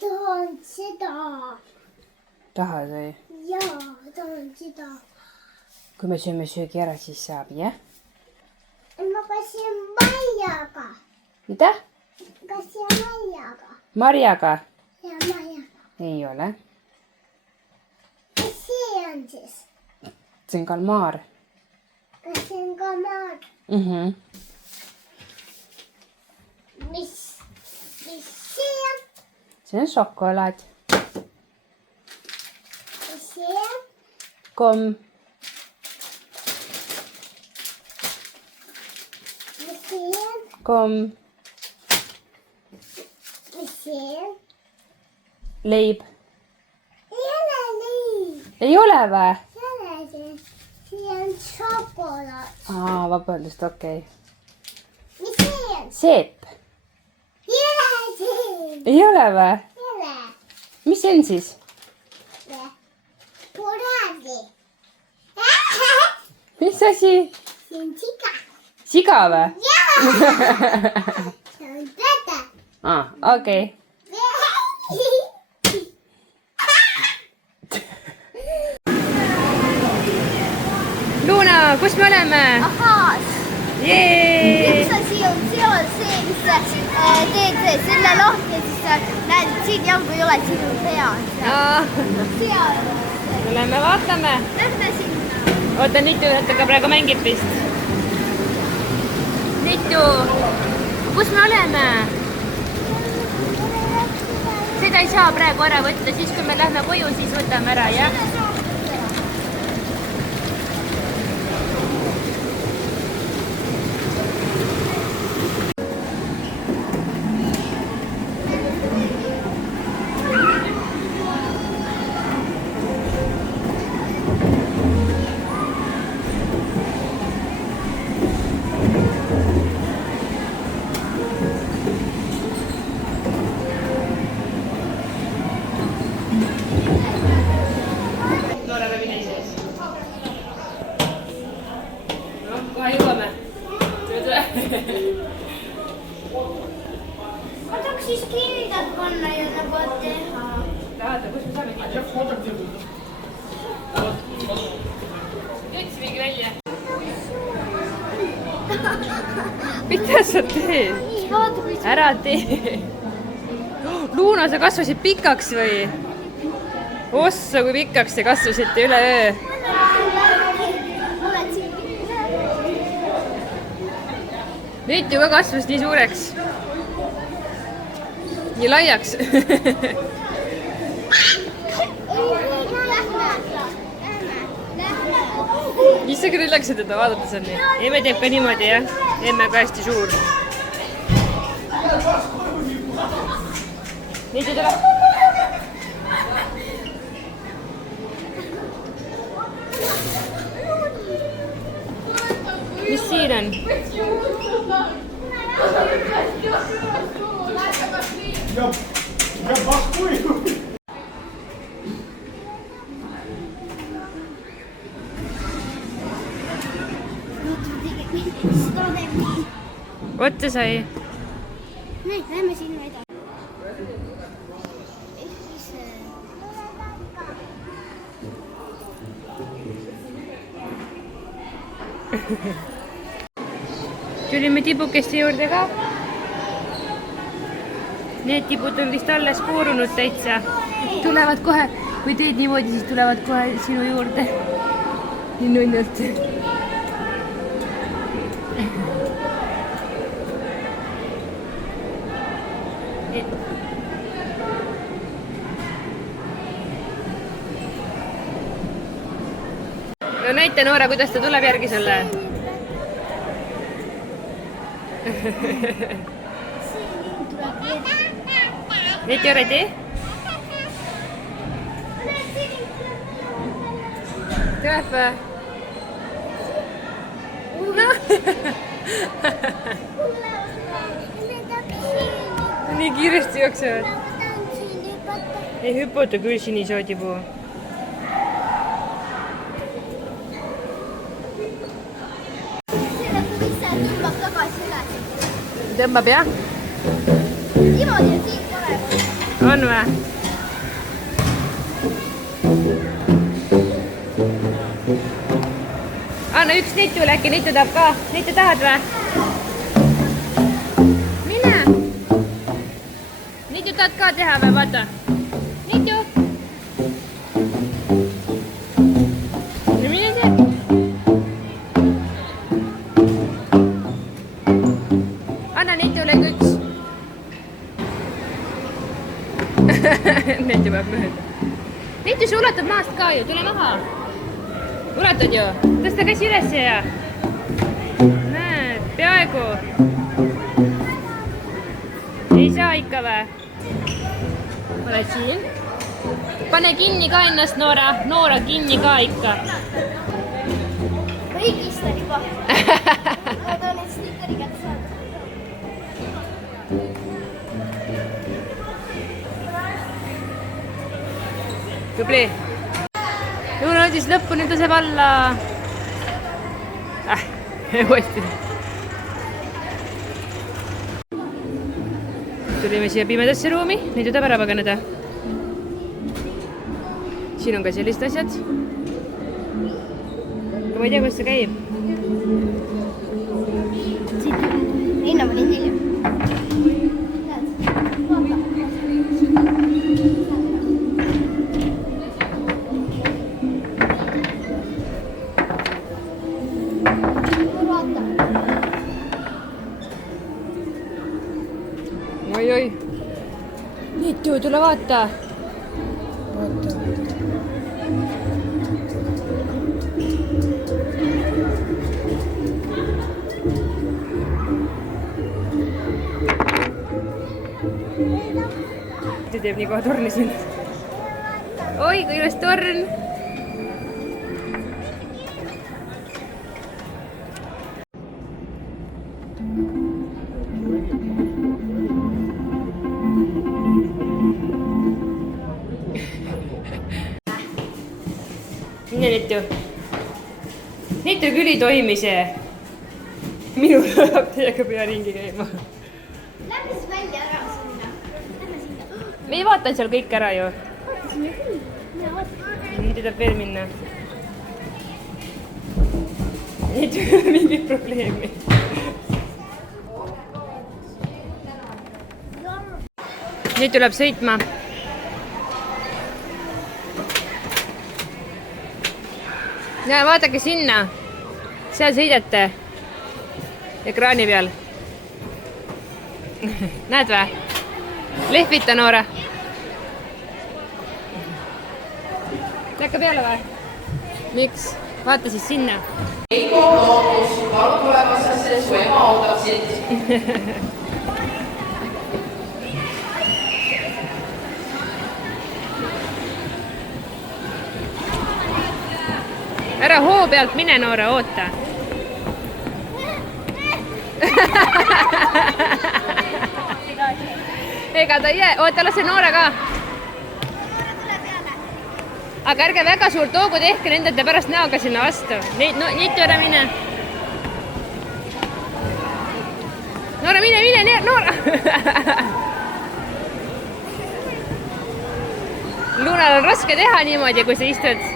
tahan seda. Tahad või? Jaa, tahan seda. Kui me sööme söögi ära, siis saab, jah? Ma käsin Maiaga. Mida? Käsin Maiaga. Marjaga? Ja Maiaga. Ei ole. Mis see on siis? See on kalmaar. Käsin kalmaar. Mis see on? See on šokolaad. Mis see on? Komm. Mis see on? Komm. Mis see on? Leib. Ei ole nii. Ei ole või? See on šokolaad. Vabandust, okei. Mis see on? Seep. Ei ole see. Ei ole või? Ei ole. Mis see on siis? Puraadi. Mis asi? See on siga. Siga või? Jaa. See on täda. Okei. Luuna, kus me oleme? Ahaa. Jee! Üks asi on seal see, mis teed selle lahti ja siis näed, et siin jalgu ei ole, siin on pea. Seal. Tuleme vaatame. Lähme sinna. Oota, Nitu natuke praegu mängib vist. Nitu, kus me oleme? Seda ei saa praegu ära võtta, siis kui me lähme koju, siis võtame ära, jah? Kohe jõuame. Ma tahaks siis kindlalt panna ja nagu teha. Tahate, kus me saame kindlalt? Jõudsimegi välja. Mida sa teed? Nii, vaata, mis Ära tee. Luuna, sa kasvasid pikaks või? Ossa, kui pikaks te kasvasite üleöö. oled siin. Nüüd ju ka kasvas nii suureks. Nii laiaks. Mis sa küll läksid teda vaadates on nii? Emme teeb ka niimoodi, jah? Emme ka hästi suur. Nüüd ei tule. Mis siin on? Otsa sai. Nii, lähme sinna edasi. Tulime tibukeste juurde ka. Need tibud on vist alles puurunud täitsa. Tulevad kohe, kui teed niimoodi, siis tulevad kohe sinu juurde. Nii nunnult. No näita Noora, kuidas ta tuleb järgi sulle. Nüüd you ready? Tuleb või? Nii kiiresti jooksevad. Ei hüpota küll sinisoodipuu. Tõmbab jah? Niimoodi, et siit tuleb. on või? Anna üks Nitule, äkki Nitu tahab ka. Nitu tahad või? Mine! Nitu tahad ka teha või, vaata? Nitu! No mine tee! Anna Nitule üks! Nitu peab mööda. Nitu, sa ulatad maast ka ju, tule maha! Ulatad ju? Tõsta käsi üles ja. Näed, peaaegu. Ei saa ikka või? Oled siin? Pane kinni ka ennast, Noora. Noora kinni ka ikka. Ma higistan juba. Ma toon nüüd stikeri kätte saada. Tubli. Juuna otis lõppu, nüüd tõseb alla. Uuesti. Tulime siia pimedasse ruumi, nüüd jõudab ära paganeda. Siin on ka sellised asjad. Aga ma ei tea, kuidas see käib. Linna ma nii tegin. Oi-oi. Nitu, tule vaata. Vaata. Ta teeb nii kohe torni siin. Oi, kui ilus torn. Mine Nitu. Nitu küll ei toimi see. Minul läheb teiega pea ringi käima. Lähme siis välja ära sinna. Lähme sinna. Me ei vaata seal kõik ära ju. Vaatasime küll. Mina vaatasin. Nitu tahab veel minna. Nitu ei ole mingit probleemi. Nitu läheb sõitma. Ja vaadake sinna. Seal sõidate. Ekraani peal. Näed või? Lehvita, Noora. Läkka peale või? Miks? Vaata siis sinna. Eiko loobus, palun tulevasse, su ema ootab sind. Ära hoo pealt mine, Noora, oota. Ega ta ei jää, oota, lase Noora ka. Aga ärge väga suurt hoogu tehke, nendete pärast näoga sinna vastu. Nitu, ära mine. Noora, mine, Noora. Lunal on raske teha niimoodi, kui sa istud.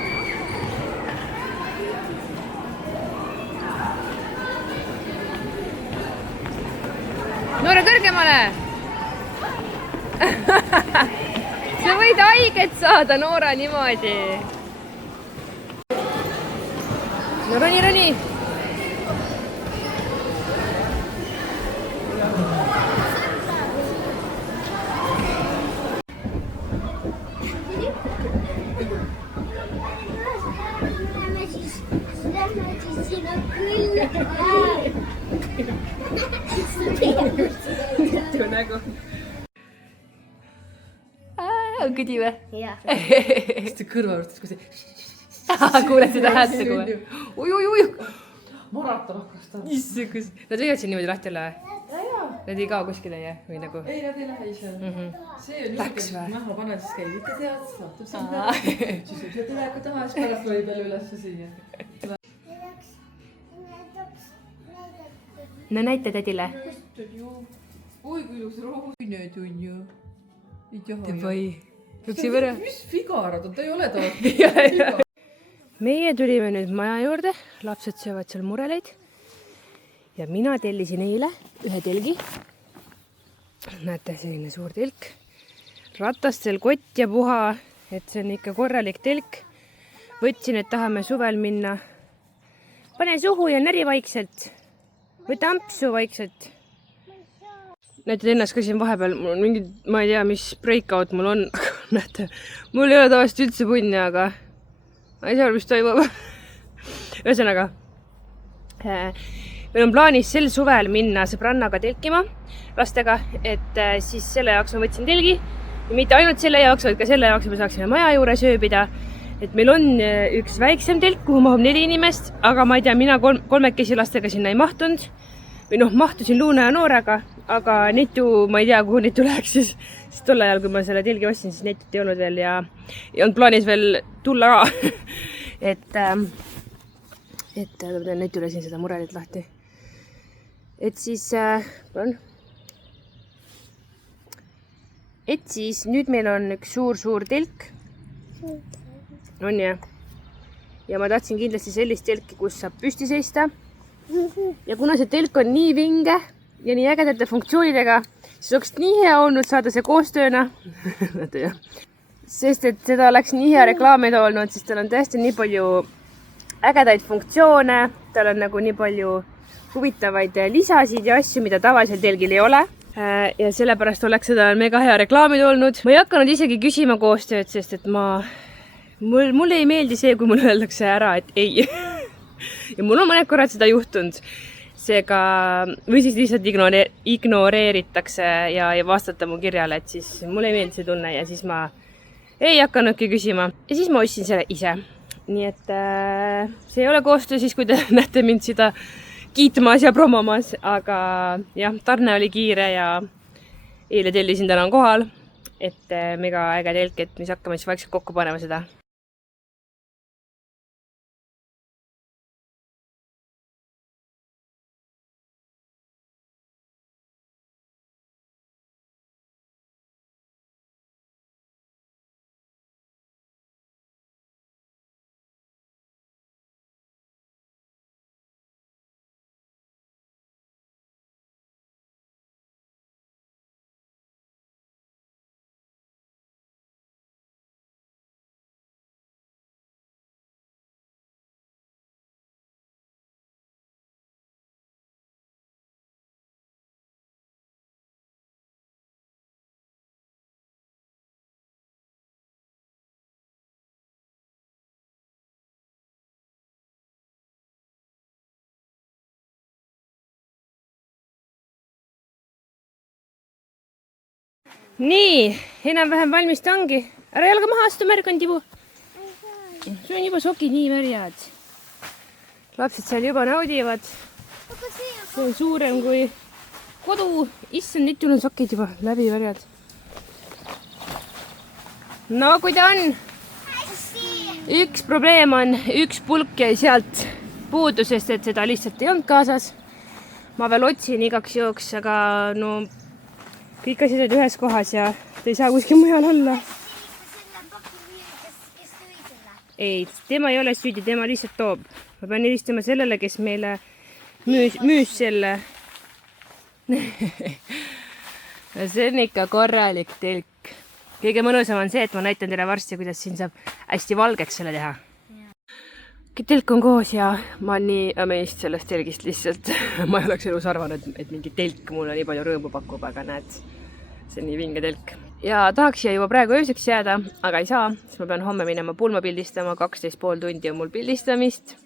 Noora, kõrgemale! Sa võid haiget saada, Noora, niimoodi. No roni. Lähme siis sinna külla. Nitu nägu. On kõdi või? Jah. Siis ta kõrva juures, kui see... Kuuled seda häält nagu või? Oi. Maraton hakkas ta. Issand, kus... Nad võivad siin niimoodi lahti olla või? Jaa. Nad ei kao kuskile jah? Või nagu... Ei, nad ei lähe ise. See on Läks niisugune, või? maha paned, siis käib ikka tead, saatub siin peale. Siis võib see teleku taha, siis pärast või peale üles siia. No näita tädile. Oi, kui ilus roos. Need on ju. Üksi võrra. Mis Figaro? Ta ei ole too. Meie tulime nüüd maja juurde. Lapsed söövad seal mureleid. Ja mina tellisin eile ühe telgi. Näete, selline suur telk. Ratastel kott ja puha, et see on ikka korralik telk. Võtsin, et tahame suvel minna. Pane suhu ja näri vaikselt. Võta ampsu vaikselt. Näete, ennast ka siin vahepeal, mul on mingi, ma ei tea, mis breakout mul on. Näete, mul ei ole tavaliselt üldse punni, aga ma ei saa, mis toimub. Ühesõnaga, meil on plaanis sel suvel minna sõbrannaga telkima lastega, et siis selle jaoks ma võtsin telgi. Ja mitte ainult selle jaoks, vaid ka selle jaoks, et me saaksime maja juures ööbida. Et meil on üks väiksem telk, kuhu mahub 4 inimest, aga ma ei tea, mina kolmekesi lastega sinna ei mahtunud. Või noh, mahtusin Luuna ja Noorega, aga Netu, ma ei tea, kuhu Netu läheks siis tol ajal, kui ma selle telgi ostsin, siis Netut ei olnud veel ja on plaanis veel tulla ka. et ma teen Netule siin seda murelit lahti. Et siis nüüd meil on üks suur telk. On jah. Ja ma tahtsin kindlasti sellist telki, kus saab püsti seista. Ja kuna see telk on nii vinge ja nii ägedate funktsioonidega, siis oleks nii hea olnud saada see koostööna. Sest et seda oleks nii hea reklaamida olnud, sest tal on tõesti nii palju ägedaid funktsioone, tal on nagu nii palju huvitavaid lisasid ja asju, mida tavalisel telgil ei ole. Ja sellepärast oleks seda mega hea reklaamid olnud. Ma ei hakanud isegi küsima koostööd, sest et mulle ei meeldi see, kui mulle öeldakse ära, et ei. Ja mul on mõned korrad seda juhtunud. Seega, või siis lihtsalt ignoreeritakse ja ei vastata mu kirjale, et siis mulle ei meeldi see tunne ja siis ma ei hakanudki küsima. Ja siis ma ostsin selle ise. Nii et see ei ole koostöö siis, kui te näete mind seda kiitmas ja promomas, aga jah, tarne oli kiire ja eile tellisin täna on kohal, et mega äge telk, et mis hakkame siis vaikselt kokku panema seda. Nii, enam-vähem valmis ta ongi. Ära jalga maha astu, märg on tibu. Sul on juba sokid nii märjad. Lapsed seal juba naudivad. See on suurem kui kodu. Issand, Netul on sokid juba läbi märjad. No, kui ta on? Üks probleem on, üks pulk jäi sealt puudu, sest et seda lihtsalt ei olnud kaasas. Ma veel otsin igaks jooks, aga no kõik asjad olid ühes kohas ja ta ei saa kuskil mujal olla. Ei, tema ei ole süüdi, tema lihtsalt toob. Ma pean helistama sellele, kes meile müüs selle. See on ikka korralik telk. Kõige mõnusam on see, et ma näitan teile varsti, kuidas siin saab hästi valgeks selle teha. Telk on koos ja ma olen nii amazed sellest telgist lihtsalt. Ma ei oleks elus arvanud, et mingi telk mulle nii palju rõõmu pakub, aga näed, see on nii vinge telk. Ja tahaks siia juba praegu ööseks jääda, aga ei saa, sest ma pean homme minema pulma pildistama, 12,5 tundi on mul pildistamist.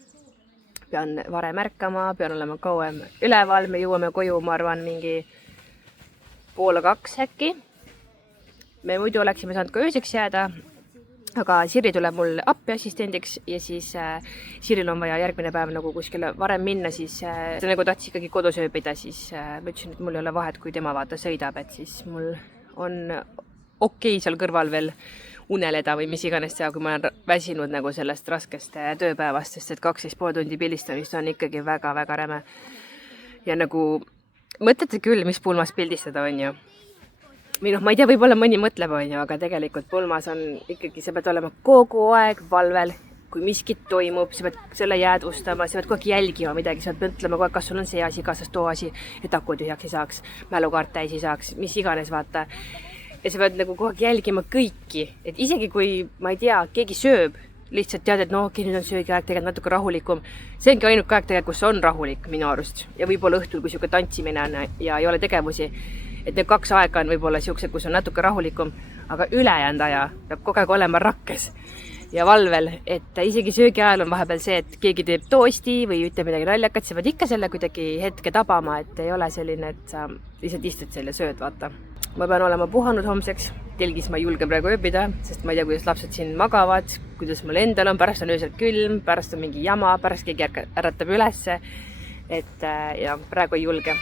Pean varem märkama, pean olema kauem üleval, me jõuame koju, ma arvan, mingi 1:30 äkki. Me muidu oleksime saanud ka ööseks jääda, aga Sirri tuleb mul appi assistendiks ja siis Sirril on vaja järgmine päev nagu kuskile varem minna, siis ta nagu tahtis ikkagi kodus ööbida, siis ma ütlesin, et mul ei ole vahet, kui tema vaata sõidab, et siis mul on okei seal kõrval veel uneleda või mis iganes teha, kui ma olen väsinud nagu sellest raskest tööpäevast, sest et 12,5 tundi pildistamist on ikkagi väga-väga räme. Ja nagu mõtlete küll, mis pulmas pildistada on ju. või noh, ma ei tea, võib-olla mõni mõtleb, onju, aga tegelikult pulmas on ikkagi, sa pead olema kogu aeg valvel, kui miskit toimub, sa pead selle jäädvustama, sa pead kogu aeg jälgima midagi, sa pead mõtlema kogu aeg, kas sul on see asi, kaasas too asi, et aku tühjaks ei saaks, mälukaart täis ei saaks, mis iganes, vaata. Ja sa pead nagu kogu aeg jälgima kõiki, et isegi kui, ma ei tea, keegi sööb, lihtsalt tead, et no okei, nüüd on söögiaeg tegelikult natuke rahulikum. See ongi ainuke aeg tegelikult, kus on rahulik minu arust. Ja võib-olla õhtul, kui siuke tantsimine on ja ei ole tegevusi, et need 2 aega on võib-olla siuksed, kus on natuke rahulikum, aga ülejäänud aja peab kogu aeg olema rakkes ja valvel, et isegi söögi ajal on vahepeal see, et keegi teeb toosti või ütleb midagi naljakat, sa pead ikka selle kuidagi hetke tabama, et ei ole selline, et sa lihtsalt istud seal ja sööd, vaata. Ma pean olema puhanud homseks, telgis ma ei julge praegu ööbida, sest ma ei tea, kuidas lapsed siin magavad, kuidas mul endal on, pärast on öösel külm, pärast on mingi jama, pärast keegi äratab ülesse, et ja praegu ei julge.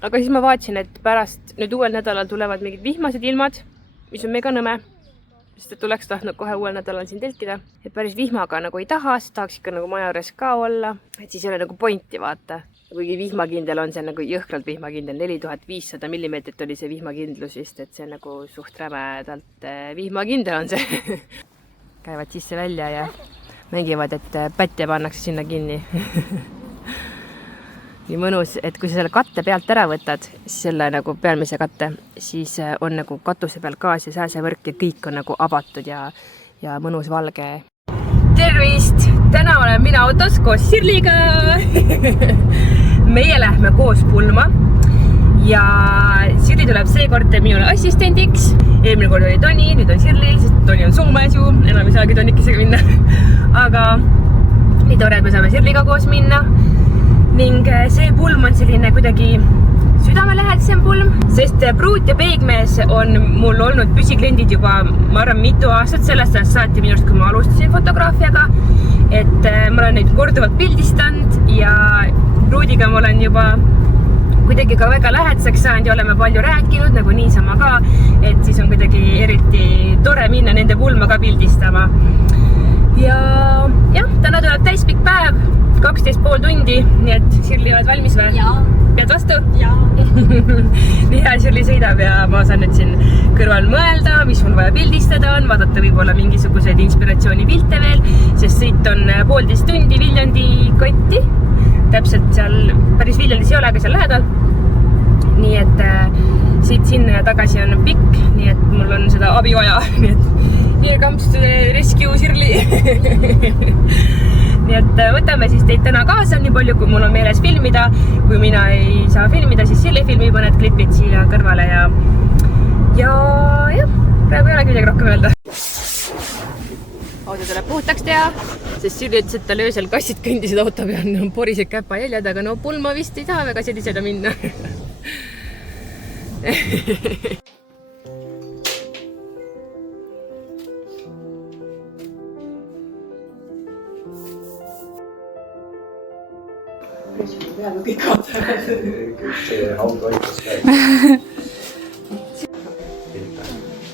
Aga siis ma vaatasin, et pärast nüüd uuel nädalal tulevad mingid vihmased ilmad, mis on mega nõme, sest et tuleks tahtnud kohe uuel nädalal siin telkida. Et päris vihmaga nagu ei taha, sest tahaks ikka nagu maja juures ka olla, et siis ei ole nagu pointi, vaata. Kuigi vihmakindel on see nagu jõhkralt vihmakindel, 4500 millimeetrit oli see vihmakindlus vist, et see nagu suht rämedalt vihmakindel on see. Käivad sisse välja ja mängivad, et pätte pannakse sinna kinni. Nii mõnus, et kui sa selle katte pealt ära võtad, selle nagu pealmise katte, siis on nagu katuse peal gaas ja sääsevõrk ja kõik on nagu avatud ja mõnus valge. Tervist! Täna olen mina autos koos Sirliga. Meie lähme koos pulma ja Sirli tuleb seekord minule assistendiks. Eelmine kord oli Toni, nüüd on Sirli, sest Toni on Soomes ju, enam ei saagi Tonikisega minna. Aga nii tore, et me saame Sirliga koos minna. Ning see pulm on selline kuidagi südamelähedasem pulm, sest Pruut ja Peigmees on mul olnud püsikliendid juba, ma arvan, mitu aastat, sellest ajast saati minust, kui ma alustasin fotograafiaga, et ma olen neid korduvalt pildistanud ja Pruudiga ma olen juba kuidagi ka väga lähedaseks saanud ja oleme palju rääkinud, nagu niisama ka, et siis on kuidagi eriti tore minna nende pulma ka pildistama. Ja jah, täna tuleb täispikk päev, 12,5 tundi, nii et Sirli, oled valmis või? Jaa. Pead vastu? Jaa. Nii hea, Sirli sõidab ja ma saan nüüd siin kõrval mõelda, mis mul vaja pildistada on, vaadata võib-olla mingisuguseid inspiratsioonipilte veel, sest sõit on 1,5 tundi Viljandi kotti. Täpselt seal, päris Viljandis ei ole, aga seal lähedal. Nii et siit sinna ja tagasi on pikk, nii et mul on seda abi vaja. Nii et here comes to the rescue, Sirli. Nii et võtame siis teid täna kaasa, nii palju kui mul on meeles filmida. Kui mina ei saa filmida, siis Sirli filmi mõned klipid siia kõrvale ja jah, praegu ei olegi midagi rohkem öelda. Auto tuleb puhtaks teha, sest Sirli ütles, et tal öösel kassid kõndisid auto peal, on porised käpajäljad, aga no pulma vist ei taha väga sellisega minna. Peaaegu kõik kaotavad. Kõik see haud vaikus käib.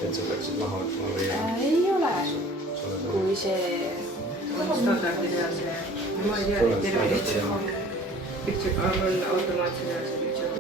Et sa peaksid maha võtma või? Ei ole. Kui see standardi peal see, ma ei tea, terve lihtsalt. Picture on automaatse peal see picture.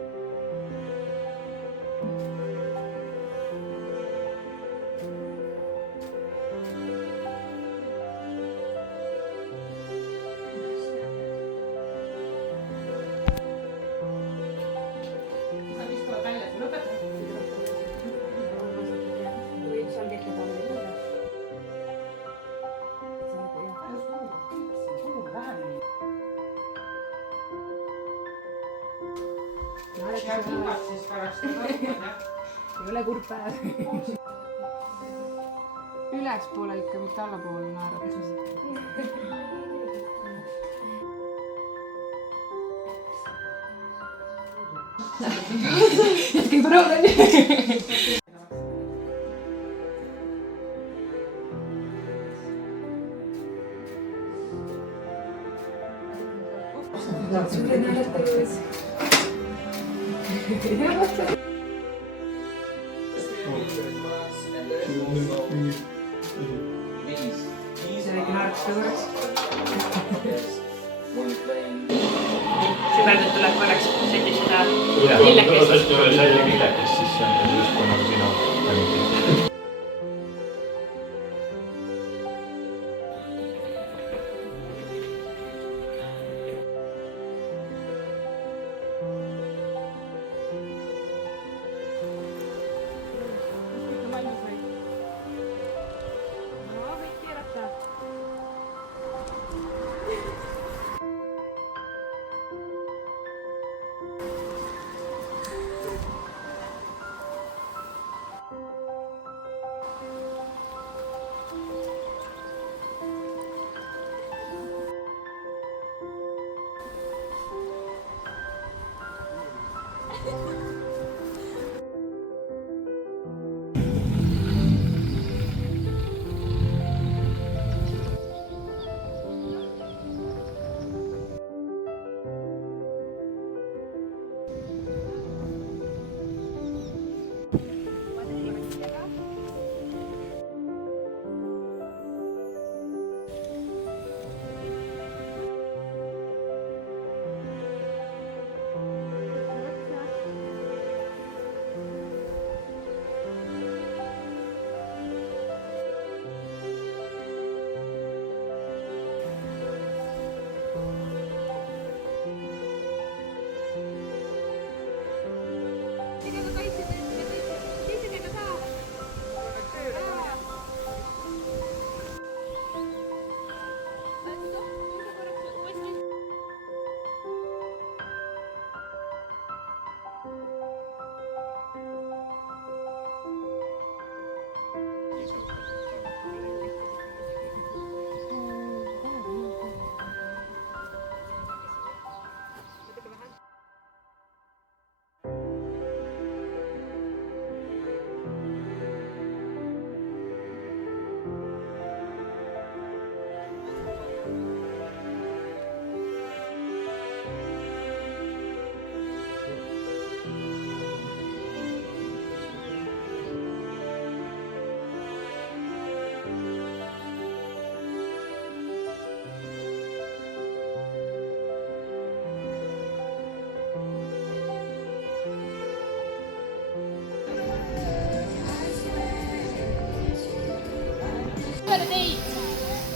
Ei ole kurb päev. Ülespoole ikka, mitte allapoole naeratus. Jätke juba rõudani. Suure naeratus. See väike naeratus ka korraks. sügeldud tuleb korraks setib seda Jah, lillekest. tõesti oli see lillekest, siis see on justkui nagu sinu lemmik.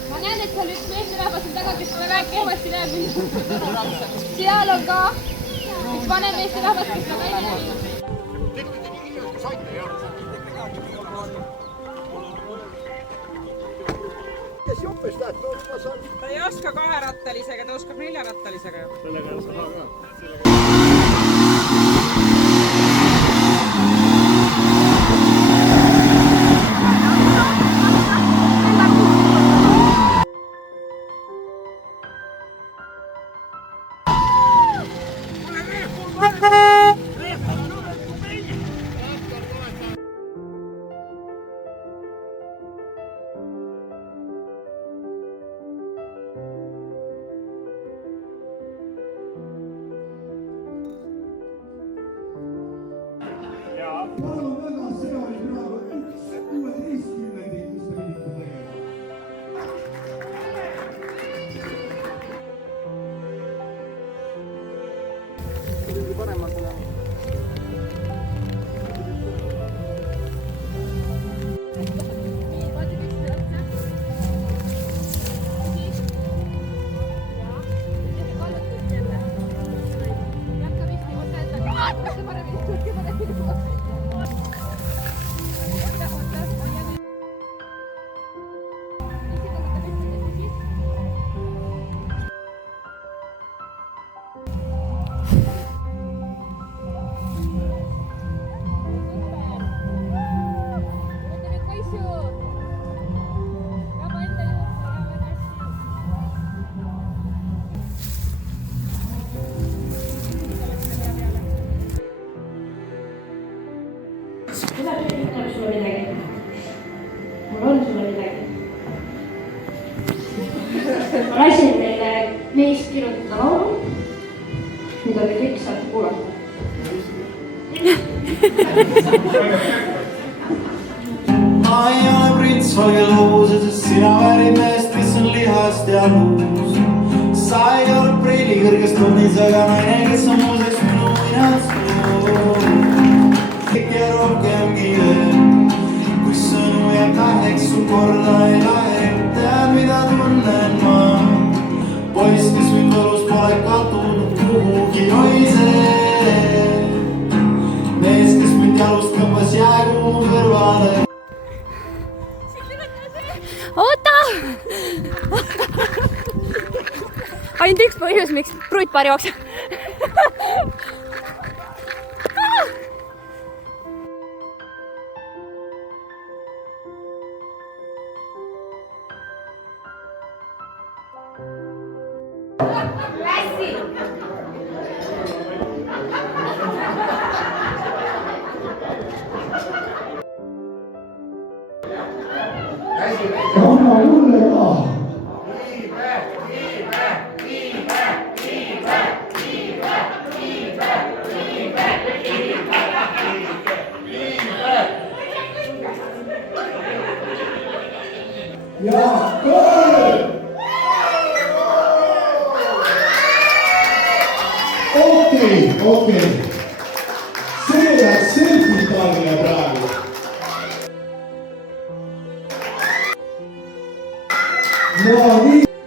Ma näen, et seal üks meesterahvas on taga, kes väga kehvasti näeb mind. Seal on ka üks vanem meesterahvas, kes väga ei näe mind. Ta ei oska kaherattalisega, ta oskab neljarattalisega. Sellega ei saa ka. Palun väga, see oli praegu 1/16, mis te pidite tegema. lasin meile meist kirjutada laulu, mida te kõik saate kuulata. Ma ei ole prints valgeluuses, sest sina väärid meest, kes on lihast ja luus. Sa ei ole prints kõrges toonis, aga naine, kes on muuseks minu muinasjutt. Kõike rohkemgi veel, kui sõnu jääb väheks, sul korda ei lähe. Tead, mida tunnen ma? Poiss, kes mind võlus pole kadunud kuhugi, oi see mees, kes mind jalust tõmbas jäägu kõrvale. oota! ainult üks põhjus, miks pruutpaar jookseb. anna mulle ka. ja kolm. okei. see läks selfie-taanile praegu. ja nii.